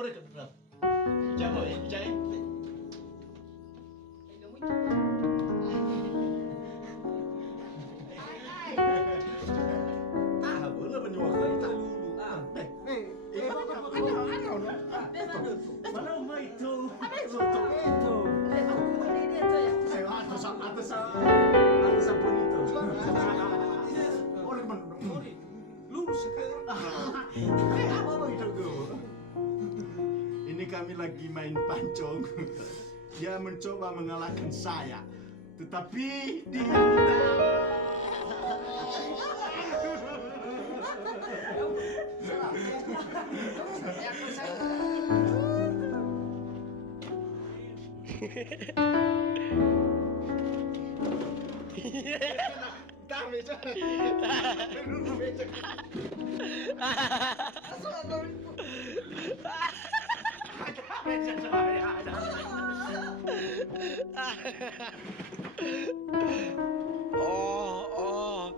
Puri ka na. Ija mo, ija eh. Ah, boleh menyuak kita dulu. Ah, ano, no? Mana mai itu? Itu. Ayo, atas bonito. Ori man, ori. Lurus ke. Apa itu gue? Ini kami lagi main pancong. Dia mencoba mengalahkan saya, tetapi dia Oh, oh.